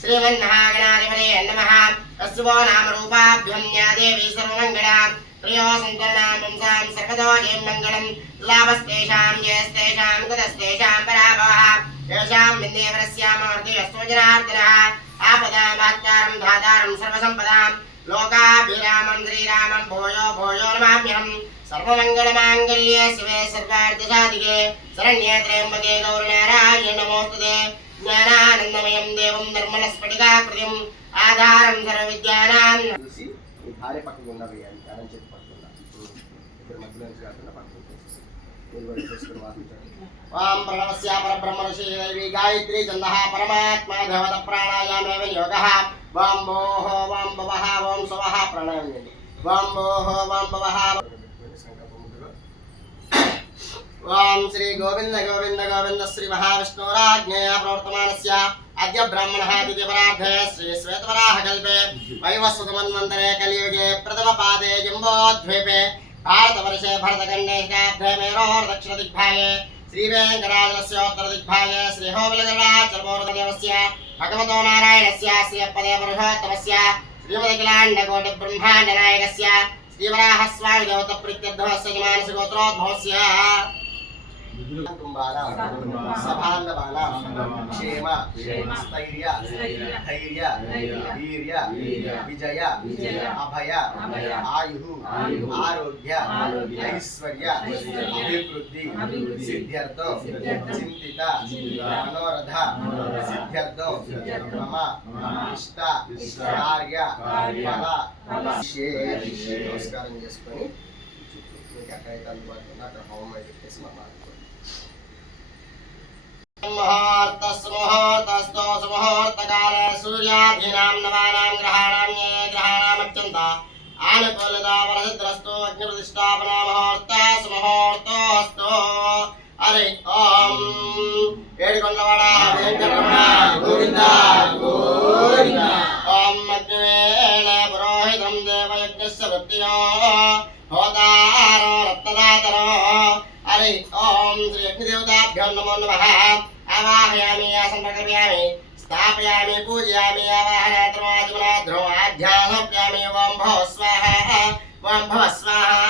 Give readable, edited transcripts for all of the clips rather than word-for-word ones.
श्रीमन्महागणाधिपते नमः अस्तुभो नामरूपाभ्यं या देवी सर्वमङ्गला प्रियो सन्तर्णां पुंसां सर्वतो जयं मङ्गलं लाभस्तेषां जयस्तेषां गतस्तेषां पराभवः येषां विन्देवरस्यामूर्तिरस्तु जनार्दनः आपदामात्तारं धातारं सर्वसम्पदां लोकाभिरामं श्रीरामं भूयो भूयो नमाम्यहम् सर्वमङ्गलमाङ्गल्ये शिवे सर्वार्थसाधिके शरण्ये त्र्यम्बके गौरीनारायणे नमोस्तुते ज्ञानानन्दमयं देवं निर्मलस्फटिकाकृतिम् आधारं सर्वविद्यानां భార్య పక్కన ఉన్న వేయాలి కారం చేతి పక్కన ఇక్కడ మధ్యలో నుంచి కాకుండా పక్కన మీరు చేసుకుని వాదించండి ఓం ప్రణవస్య పరబ్రహ్మర్షి దైవీ గాయత్రీ ఛందః పరమాత్మా దేవత ప్రాణాయామేవ యోగః ఓం భోః ఓం భవః ఓం స్వః ప్రాణాయామం చేయండి ఓం భోః ఓం భవః ఓం శ్రీ గోవింద గోవింద గోవింద శ్రీ మహావిష్ణురాజ్ఞేయ ప్రవర్తమానస్య अद्य ब्राह्मणः द्वितीयपरार्धे श्री श्वेतवराहकल्पे वैवस्वतमन्वन्तरे कलियुगे प्रथमपादे जम्बोद्वीपे भारतवर्षे भरतखण्डे शाब्दे मेरोर्दक्षिणदिग्भागे श्रीवेङ्कटाचलस्योत्तरदिग्भागे श्रीहोबिलगराचलमूर्तिदेवस्य भगवतो नारायणस्य श्रीपदे पुरुषोत्तमस्य श्रीमदखिलाण्डकोटिब्रह्माण्डनायकस्य श्रीवराहस्वामिदेवतप्रीत्यर्थमस्य जमानसगोत्रोद्भवस्य क्षेम स्थैर्य धैर्य वीर्य विजय अभय आयु आरोग्य ऐश्वर्य अभिवृद्धि सिद्ध्यर्थं चिंतित मनोरथ सिद्ध्यर्थं मम इष्ट कार्य फल नमस्कारं చేసుకొని మీకు ఎక్కడైతే అందుబాటులో ఉందో అక్కడ హోమం పెట్టేసి मुहूर्तस्तु सुमुहूर्तकाले सूर्याधीनां नवानां ग्रहाणां ये ग्रहाणामत्यन्ता आनुकूलता वरसिद्धिरस्तु अग्निप्रतिष्ठापना मुहूर्ते सुमुहूर्तोऽस्तु हरि ओं ఏడుకొండలవాడ వెంకటరమణ గోవింద గోవింద ఓం అగ్నివేళ పురోహితం దేవయజ్ఞస్య వృత్తియో హోతారో రత్నదాతరో हरि ओं श्री अग्निदेवताभ्यो नमो नमः आवाहयामि आसनप्रकल्पयामि स्थापयामि पूजयामि आवाहनाद्रमादिमनाद्रो आध्यात्म्यामि ओं भव स्वाहा ओं भव स्वाहा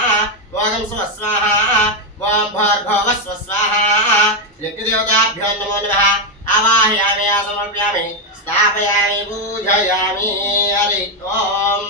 ओं स्व स्वाहा ओं भर्भव स्व स्वाहा श्री अग्निदेवताभ्यो नमो नमः आवाहयामि आसनप्रकल्पयामि स्थापयामि पूजयामि हरि ओं